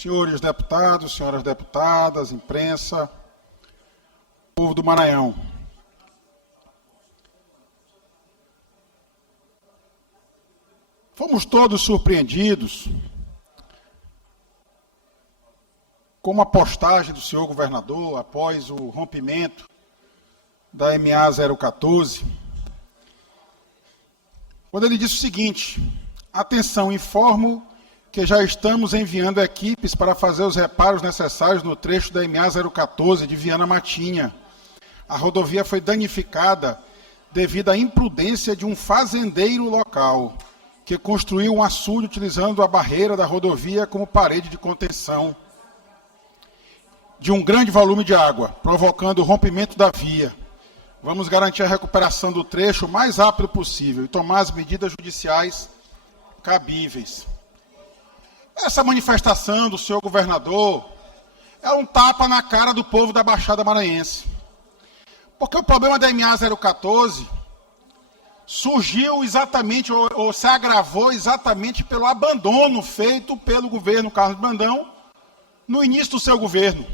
senhores deputados, senhoras deputadas, imprensa, povo do Maranhão. Fomos todos surpreendidos com uma postagem do senhor governador após o rompimento da MA 014, quando ele disse o seguinte: atenção, informo que já estamos enviando equipes para fazer os reparos necessários no trecho da MA 014 de Viana Matinha. A rodovia foi danificada devido à imprudência de um fazendeiro local, que construiu um açude utilizando a barreira da rodovia como parede de contenção de um grande volume de água, provocando o rompimento da via. Vamos garantir a recuperação do trecho o mais rápido possível e tomar as medidas judiciais cabíveis. Essa manifestação do senhor governador é um tapa na cara do povo da Baixada Maranhense. Porque o problema da MA 014 surgiu exatamente, ou se agravou exatamente pelo abandono feito pelo governo Carlos Brandão no início do seu governo.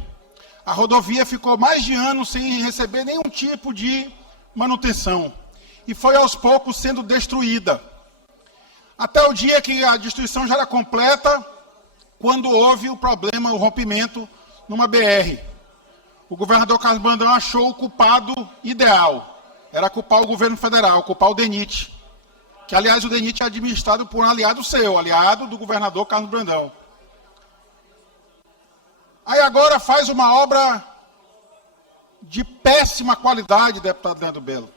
A rodovia ficou mais de ano sem receber nenhum tipo de manutenção e foi aos poucos sendo destruída. Até o dia que a destruição já era completa, quando houve o problema, o rompimento numa BR. O governador Carlos Brandão achou o culpado ideal. Era culpar o governo federal, culpar o DENIT. Que, aliás, o DENIT é administrado por um aliado seu, aliado do governador Carlos Brandão. Aí agora faz uma obra de péssima qualidade, deputado Leandro Belo.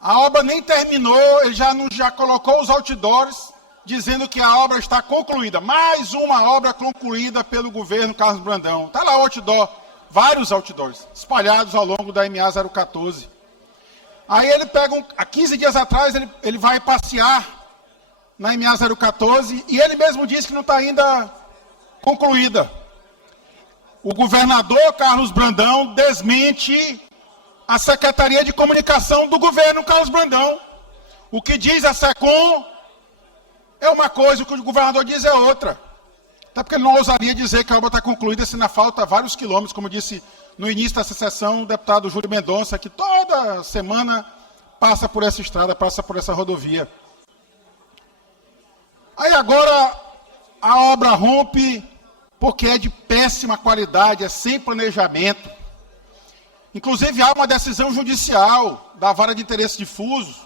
A obra nem terminou, ele já colocou os outdoors dizendo que a obra está concluída. Mais uma obra concluída pelo governo Carlos Brandão. Está lá o outdoor, vários outdoors, espalhados ao longo da MA 014. Aí ele pega, há 15 dias atrás, ele vai passear na MA 014 e ele mesmo disse que não está ainda concluída. O governador Carlos Brandão desmente a Secretaria de Comunicação do governo Carlos Brandão. O que diz a SECOM é uma coisa, o que o governador diz é outra. Até porque ele não ousaria dizer que a obra está concluída se ainda falta vários quilômetros, como disse no início dessa sessão o deputado Júlio Mendonça, que toda semana passa por essa estrada, passa por essa rodovia. Aí agora a obra rompe porque é de péssima qualidade, é sem planejamento. Inclusive há uma decisão judicial da Vara de Interesse Difuso,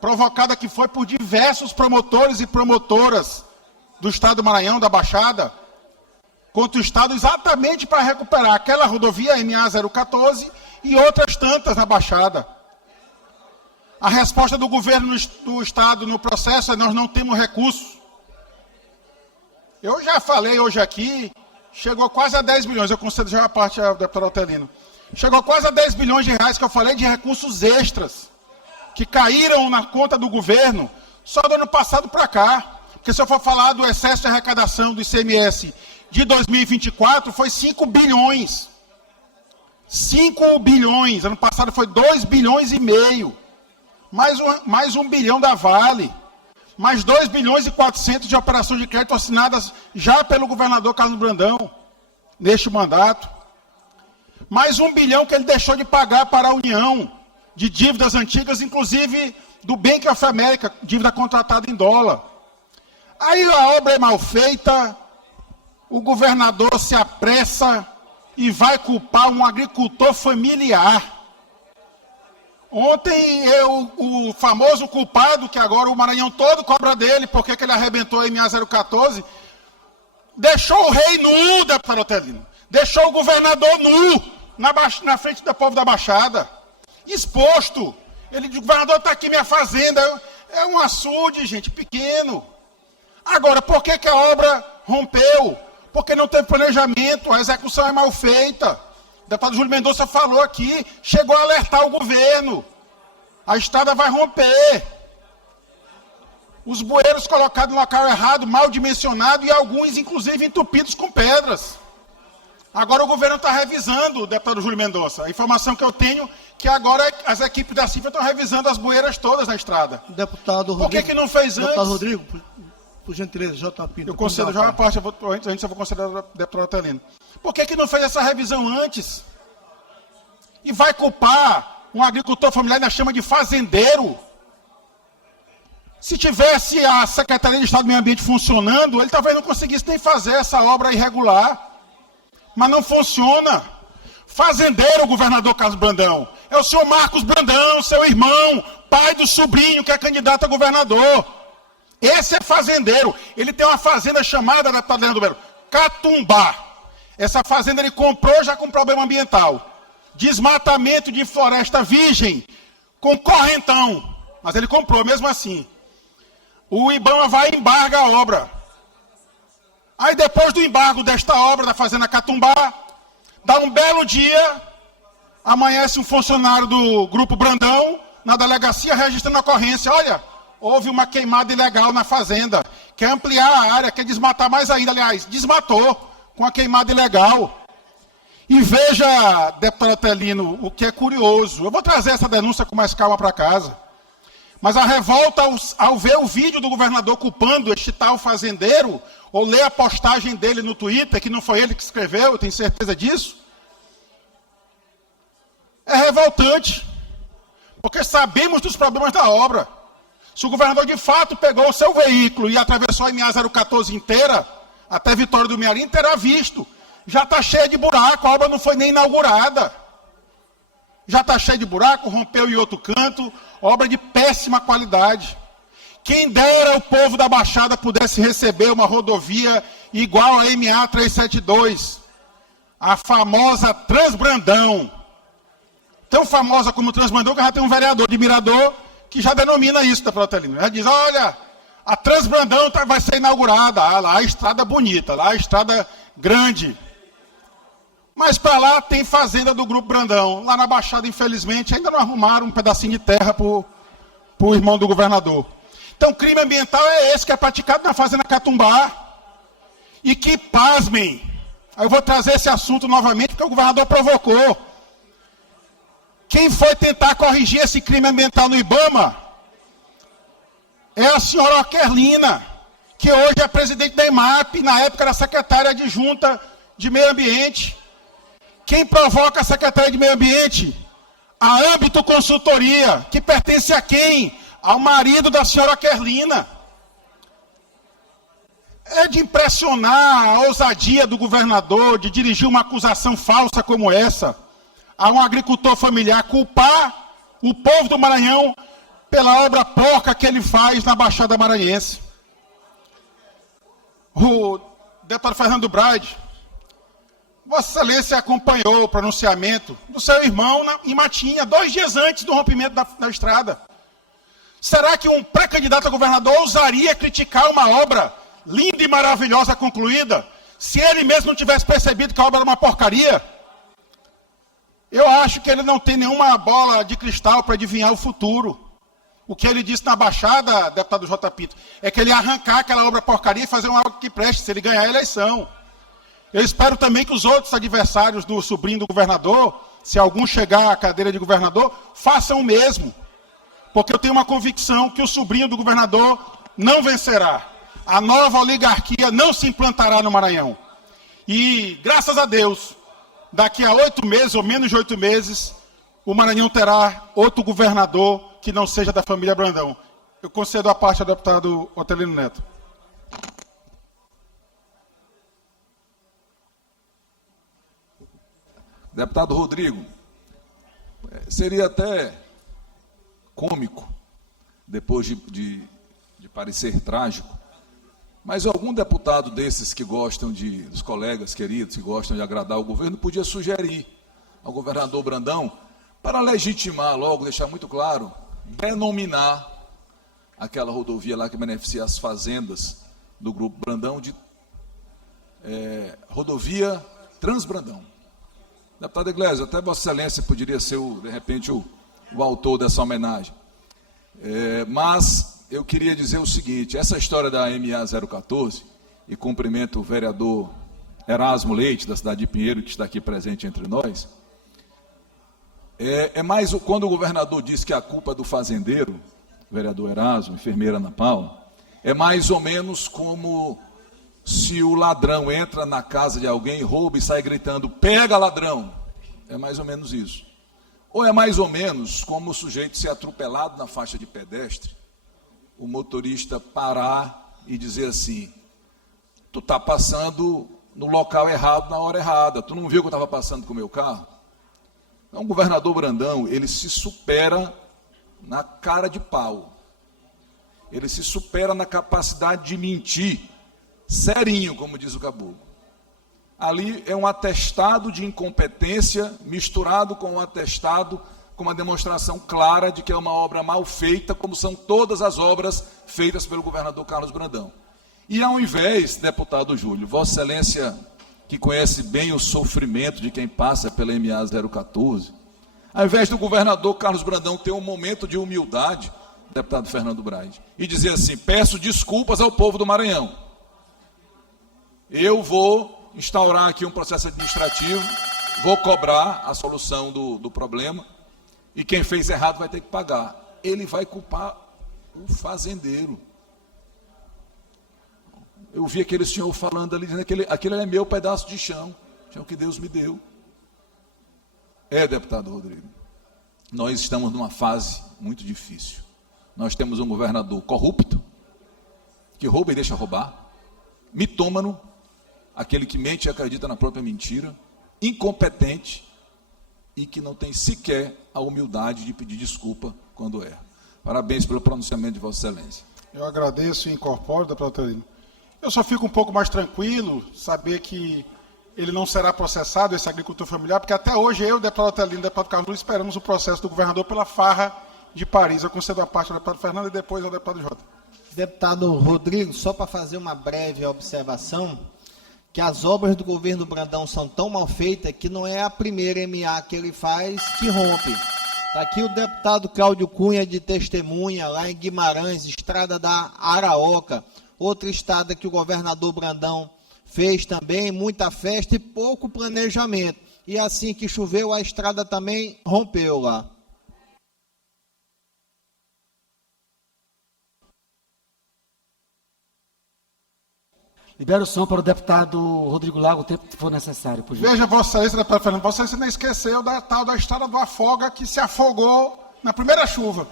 provocada que foi por diversos promotores e promotoras do Estado do Maranhão, da Baixada, contra o Estado, exatamente para recuperar aquela rodovia MA 014 e outras tantas na Baixada. A resposta do governo do Estado no processo é: nós não temos recursos. Eu já falei hoje aqui, chegou quase a 10 bilhões, eu concedo já a parte ao deputado Altelino. Chegou quase a 10 bilhões de reais que eu falei de recursos extras, que caíram na conta do governo só do ano passado para cá. Porque se eu for falar do excesso de arrecadação do ICMS de 2024, foi 5 bilhões. 5 bilhões. Ano passado foi 2 bilhões e meio. Mais 1 bilhão da Vale. Mais 2 bilhões e 400 de operações de crédito assinadas já pelo governador Carlos Brandão, neste mandato. Mais 1 bilhão que ele deixou de pagar para a União, de dívidas antigas, inclusive do Bank of America, dívida contratada em dólar. Aí a obra é mal feita, o governador se apressa e vai culpar um agricultor familiar. Ontem, o famoso culpado, que agora o Maranhão todo cobra dele, porque que ele arrebentou a MA 014, deixou o rei nu, deputado Otelino. Deixou o governador nu, na frente do povo da Baixada. Exposto. Ele diz: o governador está aqui, minha fazenda. É um açude, gente, pequeno. Agora, por que a obra rompeu? Porque não teve planejamento, a execução é mal feita. O deputado Júlio Mendonça falou aqui, chegou a alertar o governo. A estrada vai romper. Os bueiros colocados no local errado, mal dimensionado e alguns, inclusive, entupidos com pedras. Agora o governo está revisando, deputado Júlio Mendonça. A informação que eu tenho que agora as equipes da CIFA estão revisando as bueiras todas na estrada. Deputado Rodrigo. Por que não fez antes? Deputado Rodrigo, Por gentileza, JP. Eu concedo já uma parte, antes eu vou conceder ao deputado Otelino. Por que não fez essa revisão antes? E vai culpar um agricultor familiar, ainda chama de fazendeiro? Se tivesse a Secretaria de Estado do Meio Ambiente funcionando, ele talvez não conseguisse nem fazer essa obra irregular. Mas não funciona. Fazendeiro, governador Carlos Brandão, é o senhor Marcos Brandão, seu irmão, pai do sobrinho que é candidato a governador. Esse é fazendeiro. Ele tem uma fazenda chamada, deputado Leandro Belo, Catumbá. Essa fazenda ele comprou já com problema ambiental. Desmatamento de floresta virgem, com correntão. Mas ele comprou mesmo assim. O IBAMA vai e embarga a obra. Aí depois do embargo desta obra da fazenda Catumbá, dá um belo dia, amanhece um funcionário do Grupo Brandão na delegacia registrando a ocorrência. Olha, houve uma queimada ilegal na fazenda. Quer ampliar a área, quer desmatar mais ainda. Aliás, desmatou com a queimada ilegal. E veja, deputado Otelino, o que é curioso. Eu vou trazer essa denúncia com mais calma para casa. Mas a revolta ao ver o vídeo do governador culpando este tal fazendeiro, ou ler a postagem dele no Twitter, que não foi ele que escreveu, eu tenho certeza disso, é revoltante. Porque sabemos dos problemas da obra. Se o governador de fato pegou o seu veículo e atravessou a MA 014 inteira, até Vitória do Mearim, terá visto. Já está cheia de buraco, a obra não foi nem inaugurada. Já está cheia de buraco, rompeu em outro canto, obra de péssima qualidade. Quem dera o povo da Baixada pudesse receber uma rodovia igual a MA 372, a famosa Transbrandão. Tão famosa como Transbrandão que já tem um vereador de Mirador que já denomina isso, deputado Otelino. Já diz, olha, a Transbrandão vai ser inaugurada, lá a estrada bonita, lá a estrada grande. Mas para lá tem fazenda do Grupo Brandão. Lá na Baixada, infelizmente, ainda não arrumaram um pedacinho de terra para o irmão do governador. Então, crime ambiental é esse que é praticado na fazenda Catumbá. E que, pasmem, eu vou trazer esse assunto novamente, porque o governador provocou. Quem foi tentar corrigir esse crime ambiental no IBAMA é a senhora Oquerlina, que hoje é presidente da EMAP, na época era secretária adjunta de Meio Ambiente. Quem provoca a Secretaria de Meio Ambiente? A Âmbito Consultoria, que pertence a quem? Ao marido da senhora Oquerlina. É de impressionar a ousadia do governador de dirigir uma acusação falsa como essa a um agricultor familiar, culpar o povo do Maranhão pela obra porca que ele faz na Baixada Maranhense. O deputado Fernando Braide, Vossa Excelência acompanhou o pronunciamento do seu irmão em Matinha, 2 dias antes do rompimento da estrada. Será que um pré-candidato a governador ousaria criticar uma obra linda e maravilhosa concluída, se ele mesmo não tivesse percebido que a obra era uma porcaria? Eu acho que ele não tem nenhuma bola de cristal para adivinhar o futuro. O que ele disse na Baixada, deputado J. Pinto, é que ele ia arrancar aquela obra porcaria e fazer uma obra que preste, se ele ganhar a eleição. Eu espero também que os outros adversários do sobrinho do governador, se algum chegar à cadeira de governador, façam o mesmo. Porque eu tenho uma convicção que o sobrinho do governador não vencerá. A nova oligarquia não se implantará no Maranhão. E, graças a Deus, daqui a 8 meses, ou menos de 8 meses, o Maranhão terá outro governador que não seja da família Brandão. Eu concedo a parte ao deputado Otelino Neto. Deputado Rodrigo, seria até cômico, depois de parecer trágico, mas algum deputado desses que gostam dos colegas queridos, que gostam de agradar o governo, podia sugerir ao governador Brandão, para legitimar logo, deixar muito claro, denominar aquela rodovia lá que beneficia as fazendas do Grupo Brandão de rodovia Transbrandão. Deputado Iglesias, até Vossa Excelência poderia ser, de repente, o autor dessa homenagem. Mas eu queria dizer o seguinte, essa história da MA 014, e cumprimento o vereador Erasmo Leite, da cidade de Pinheiro, que está aqui presente entre nós, é mais quando o governador diz que a culpa é do fazendeiro, vereador Erasmo, enfermeira Ana Paula, É mais ou menos como se o ladrão entra na casa de alguém, rouba e sai gritando, pega ladrão. É mais ou menos isso. Ou é mais ou menos como o sujeito ser atropelado na faixa de pedestre, o motorista parar e dizer assim, tu está passando no local errado, na hora errada, tu não viu que eu estava passando com o meu carro? Então, o governador Brandão, ele se supera na cara de pau. Ele se supera na capacidade de mentir, serinho, como diz o caboclo. Ali é um atestado de incompetência misturado com um atestado, com uma demonstração clara de que é uma obra mal feita, como são todas as obras feitas pelo governador Carlos Brandão. E ao invés, deputado Júlio, Vossa Excelência, que conhece bem o sofrimento de quem passa pela MA 014, ao invés do governador Carlos Brandão ter um momento de humildade, deputado Fernando Braide, e dizer assim, peço desculpas ao povo do Maranhão. Eu vou instaurar aqui um processo administrativo, vou cobrar a solução do problema, e quem fez errado vai ter que pagar. Ele vai culpar o fazendeiro. Eu vi aquele senhor falando ali, dizendo que aquele é meu pedaço de chão que Deus me deu. Deputado Rodrigo, nós estamos numa fase muito difícil. Nós temos um governador corrupto, que rouba e deixa roubar, mitômano, aquele que mente e acredita na própria mentira, incompetente e que não tem sequer a humildade de pedir desculpa quando erra. Parabéns pelo pronunciamento de Vossa Excelência. Eu agradeço e incorporo, deputado Telino. Eu só fico um pouco mais tranquilo saber que ele não será processado, esse agricultor familiar, porque até hoje eu, deputado Telino e deputado Carlos Luiz, esperamos o processo do governador pela farra de Paris. Eu concedo a parte ao deputado Fernando e depois ao deputado Jota. Deputado Rodrigo, só para fazer uma breve observação, que as obras do governo Brandão são tão mal feitas que não é a primeira MA que ele faz que rompe. Está aqui o deputado Cláudio Cunha de testemunha, lá em Guimarães, estrada da Araoca, outra estrada que o governador Brandão fez também, muita festa e pouco planejamento. E assim que choveu, a estrada também rompeu lá. Libero o som para o deputado Rodrigo Lago, o tempo que for necessário. Por Veja, Vossa Excelência, deputado Fernando, Vossa Excelência não esqueceu da tal da estrada do Afoga, que se afogou na primeira chuva.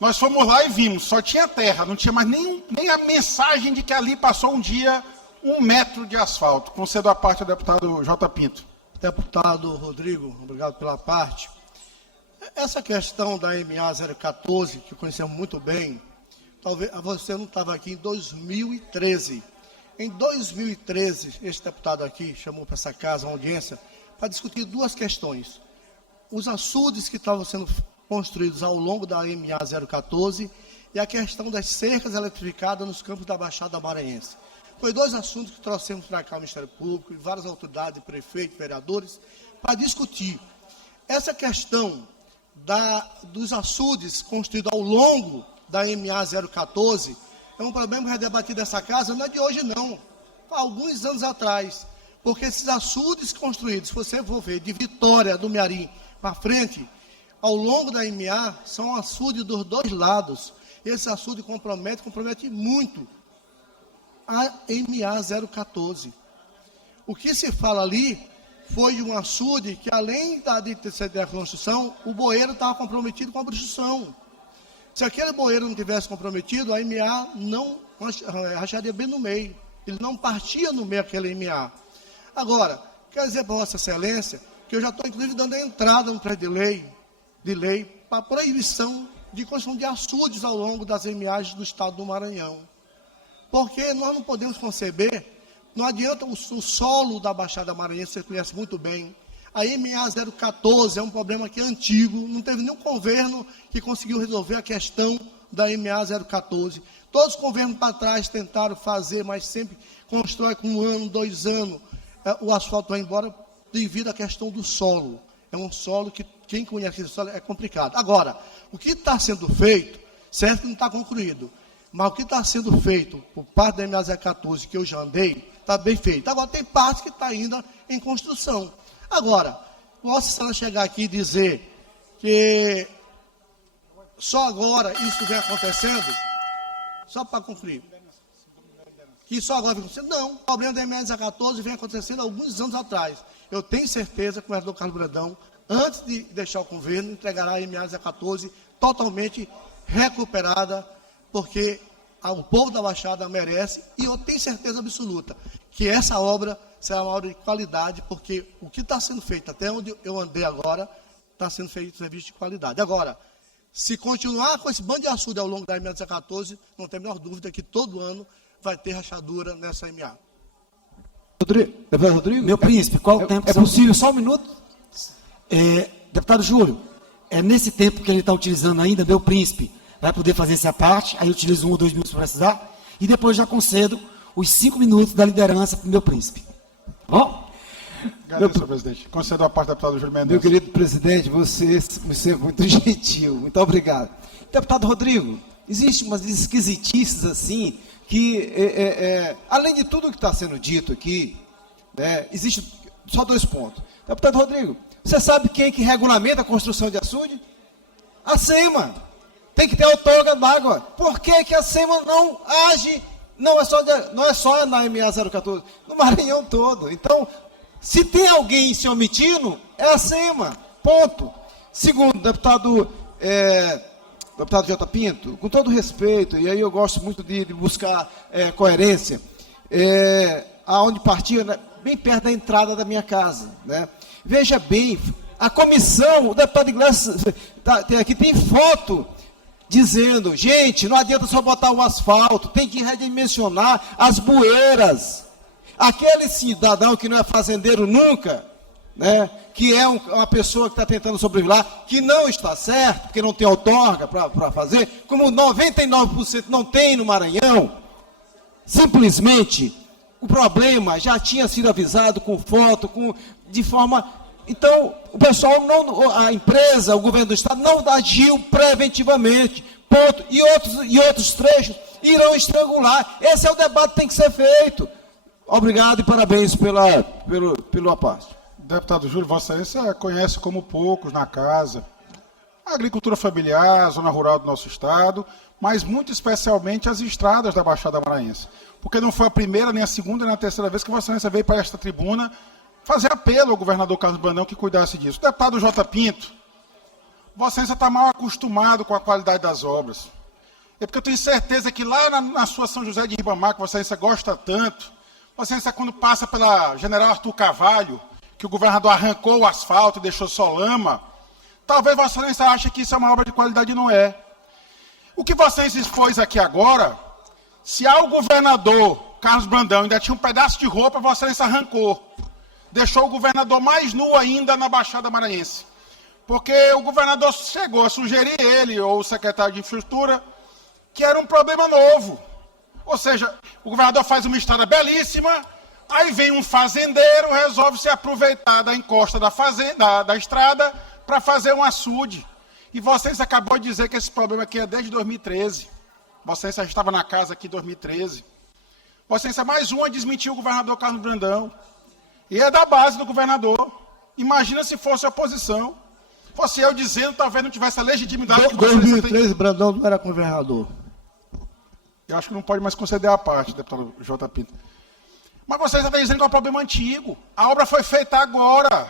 Nós fomos lá e vimos, só tinha terra, não tinha mais nem a mensagem de que ali passou um dia 1 metro de asfalto. Concedo a parte ao deputado J. Pinto. Deputado Rodrigo, obrigado pela parte. Essa questão da MA 014, que conhecemos muito bem, talvez você não estava aqui em 2013. Em 2013, este deputado aqui chamou para essa casa uma audiência para discutir 2 questões. Os açudes que estavam sendo construídos ao longo da MA 014 e a questão das cercas eletrificadas nos campos da Baixada Maranhense. Foi 2 assuntos que trouxemos para cá o Ministério Público e várias autoridades, prefeitos, vereadores, para discutir. Essa questão dos açudes construídos ao longo da MA 014 é um problema que é debatido nessa casa, não é de hoje não, há alguns anos atrás, porque esses açudes construídos, se você for ver, de Vitória do Mearim para frente, ao longo da MA, são açudes dos 2 lados. Esse açude compromete muito a MA 014. O que se fala ali foi de um açude que, além da construção, o bueiro estava comprometido com a obstrução. Se aquele bueiro não tivesse comprometido, a MA não racharia bem no meio. Ele não partia no meio aquele MA. Agora, quero dizer para Vossa Excelência que eu já estou, inclusive, dando a entrada no projeto de lei para a proibição de construção de açudes ao longo das MAs do estado do Maranhão. Porque nós não podemos conceber, não adianta o solo da Baixada Maranhense, você conhece muito bem. A MA 014 é um problema que é antigo, não teve nenhum governo que conseguiu resolver a questão da MA 014. Todos os governos para trás tentaram fazer, mas sempre constrói com 1 ano, 2 anos, o asfalto vai embora devido à questão do solo. É um solo que, quem conhece esse solo, é complicado. Agora, o que está sendo feito, certo que não está concluído, mas o que está sendo feito por parte da MA 014, que eu já andei, está bem feito. Agora, tem parte que está ainda em construção. Agora, Vossa Excelência chegar aqui e dizer que só agora isso vem acontecendo, só para concluir. Que só agora vem acontecendo? Não, o problema da emenda 14 vem acontecendo há alguns anos atrás. Eu tenho certeza que o vereador Carlos Brandão, antes de deixar o governo, entregará a emenda 14 totalmente recuperada, porque o povo da Baixada merece, e eu tenho certeza absoluta que essa obra será uma obra de qualidade, porque o que está sendo feito, até onde eu andei agora, está sendo feito serviço de qualidade. Agora, se continuar com esse bando de açude ao longo da emenda 14, não tem a menor dúvida que todo ano vai ter rachadura nessa MA. Deputado Rodrigo? Meu príncipe, qual o tempo? É possível só um minuto? Deputado Júlio, é nesse tempo que ele está utilizando ainda, meu príncipe, vai poder fazer essa parte, aí eu utilizo 1 ou 2 minutos para precisar, e depois já concedo os 5 minutos da liderança para o meu príncipe. Bom? Agradeço, senhor presidente. Concedo a parte do deputado Júlio Mendes. Meu querido presidente, você é muito gentil, muito obrigado. Deputado Rodrigo, existem umas esquisitices assim, que, além de tudo que está sendo dito aqui, né, existe só 2 pontos. Deputado Rodrigo, você sabe quem é que regulamenta a construção de açude? A SEMA. Tem que ter outorga d'água. Por que que a SEMA não age? Não é só na MA 014, no Maranhão todo. Então, se tem alguém se omitindo, é a SEMA. Ponto. Segundo, deputado J. Pinto, com todo respeito, e aí eu gosto muito de buscar coerência, aonde partia, né, bem perto da entrada da minha casa, né? Veja bem, a comissão, o deputado Iglesias aqui tem foto dizendo, gente, não adianta só botar o asfalto, tem que redimensionar as bueiras. Aquele cidadão que não é fazendeiro nunca, né, que é uma pessoa que está tentando sobreviver lá, que não está certo, porque não tem outorga para fazer, como 99% não tem no Maranhão, simplesmente o problema já tinha sido avisado com foto, de forma... Então, o pessoal, a empresa, o governo do Estado, não agiu preventivamente, ponto. E outros trechos irão estrangular. Esse é o debate que tem que ser feito. Obrigado e parabéns pela parte. Deputado Júlio, Vossa Excelência conhece como poucos na casa a agricultura familiar, a zona rural do nosso estado, mas muito especialmente as estradas da Baixada Maranhense. Porque não foi a primeira, nem a segunda, nem a terceira vez que Vossa Excelência veio para esta tribuna fazer apelo ao governador Carlos Brandão que cuidasse disso. Deputado J. Pinto, Vossa Excelência está mal acostumado com a qualidade das obras. É porque eu tenho certeza que lá na sua São José de Ribamar, que Vossa Excelência gosta tanto, Vossa Excelência, quando passa pela General Arthur Carvalho, que o governador arrancou o asfalto e deixou só lama, talvez Vossa Excelência ache que isso é uma obra de qualidade e não é. O que Vossa Excelência expôs aqui agora, se ao governador Carlos Brandão ainda tinha um pedaço de roupa, Vossa Excelência arrancou. Deixou o governador mais nu ainda na Baixada Maranhense. Porque o governador chegou a sugerir ele, ou o secretário de Infraestrutura, que era um problema novo. Ou seja, o governador faz uma estrada belíssima, aí vem um fazendeiro, resolve se aproveitar da encosta da estrada para fazer um açude. E Vossa Excelência acabou de dizer que esse problema aqui é desde 2013. Vossa Excelência já estava na casa aqui em 2013. Vossa Excelência, mais uma desmentiu o governador Carlos Brandão. E é da base do governador. Imagina se fosse a oposição. Fosse eu dizendo, talvez não tivesse a legitimidade que Vossa Excelência tem. 2013, Brandão não era governador. Eu acho que não pode mais conceder a parte, deputado J. Pinto. Mas Vossa Excelência está dizendo que é um problema antigo. A obra foi feita agora.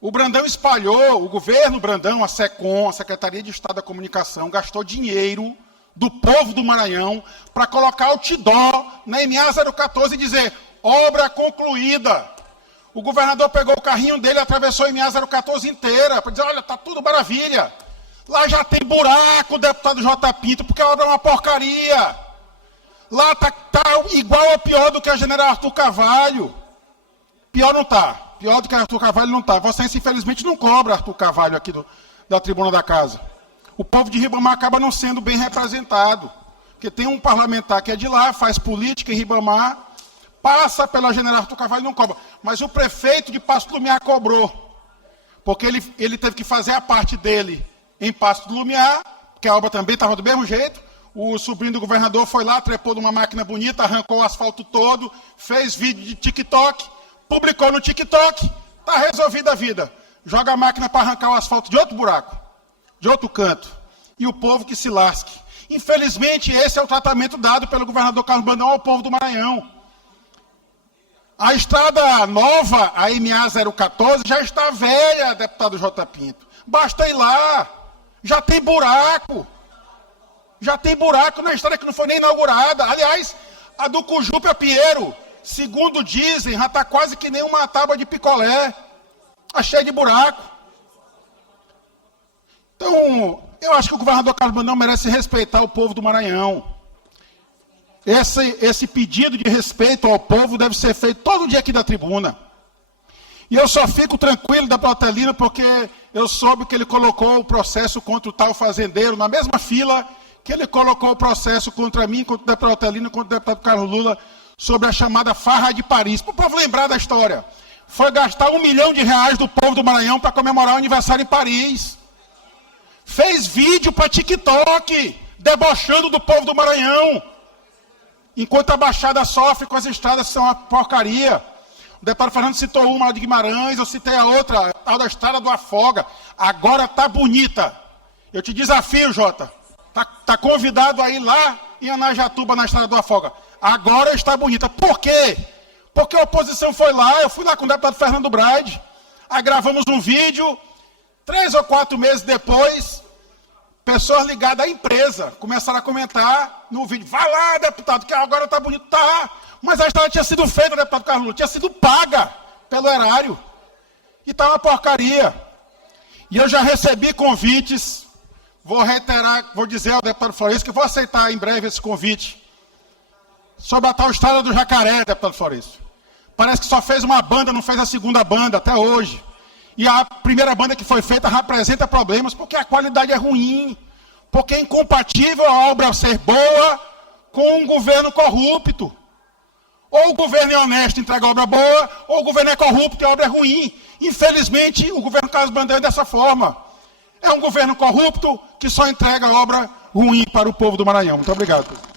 O Brandão espalhou, o governo Brandão, a SECOM, a Secretaria de Estado da Comunicação, gastou dinheiro do povo do Maranhão para colocar outdoor na MA 014 e dizer... obra concluída. O governador pegou o carrinho dele, atravessou a MA 014 inteira, para dizer, olha, está tudo maravilha. Lá já tem buraco, deputado J. Pinto, porque a obra é uma porcaria. Lá está igual ou pior do que a General Arthur Carvalho. Pior não está. Pior do que a Arthur Carvalho não está. Vossa Excelência, infelizmente, não cobra Arthur Carvalho aqui da tribuna da casa. O povo de Ribamar acaba não sendo bem representado. Porque tem um parlamentar que é de lá, faz política em Ribamar, passa pela General Arthur Carvalho e não cobra. Mas o prefeito de Passo do Lumiar cobrou. Porque ele teve que fazer a parte dele em Passo do Lumiar, porque a obra também estava do mesmo jeito. O sobrinho do governador foi lá, trepou numa máquina bonita, arrancou o asfalto todo, fez vídeo de TikTok, publicou no TikTok, está resolvida a vida. Joga a máquina para arrancar o asfalto de outro buraco, de outro canto. E o povo que se lasque. Infelizmente, esse é o tratamento dado pelo governador Carlos Brandão ao povo do Maranhão. A estrada nova, a MA 014, já está velha, deputado J. Pinto. Basta ir lá. Já tem buraco. Já tem buraco na estrada que não foi nem inaugurada. Aliás, a do Cujupe Pinheiro, segundo dizem, já está quase que nem uma tábua de picolé. Está cheia de buraco. Então, eu acho que o governador Carlos Brandão merece respeitar o povo do Maranhão. Esse pedido de respeito ao povo deve ser feito todo dia aqui da tribuna. E eu só fico tranquilo da Protelino porque eu soube que ele colocou o processo contra o tal fazendeiro na mesma fila que ele colocou o processo contra mim, contra o deputado Protelino, contra o deputado Carlos Lula, sobre a chamada farra de Paris. Para o povo lembrar da história, foi gastar R$1 milhão do povo do Maranhão para comemorar o aniversário em Paris. Fez vídeo para TikTok, debochando do povo do Maranhão. Enquanto a Baixada sofre com as estradas que são uma porcaria. O deputado Fernando citou uma de Guimarães, eu citei a outra, a tal da estrada do Afoga. Agora está bonita. Eu te desafio, Jota. Está convidado a ir lá em Anajatuba, na estrada do Afoga. Agora está bonita. Por quê? Porque a oposição foi lá, eu fui lá com o deputado Fernando Braide, aí gravamos um vídeo, 3 ou 4 meses depois, pessoas ligadas à empresa começaram a comentar no vídeo, vai lá, deputado, que agora está bonito. Tá, mas a estrada tinha sido feita, deputado Carlos Lula, tinha sido paga pelo erário. E está uma porcaria. E eu já recebi convites, vou reiterar, vou dizer ao deputado Florencio que vou aceitar em breve esse convite, sobre a tal estrada do Jacaré, deputado Florencio. Parece que só fez uma banda, não fez a segunda banda até hoje. E a primeira banda que foi feita já apresenta problemas porque a qualidade é ruim. Porque é incompatível a obra ser boa com um governo corrupto. Ou o governo é honesto e entrega a obra boa, ou o governo é corrupto e a obra é ruim. Infelizmente, o governo Carlos Brandão é dessa forma. É um governo corrupto que só entrega a obra ruim para o povo do Maranhão. Muito obrigado.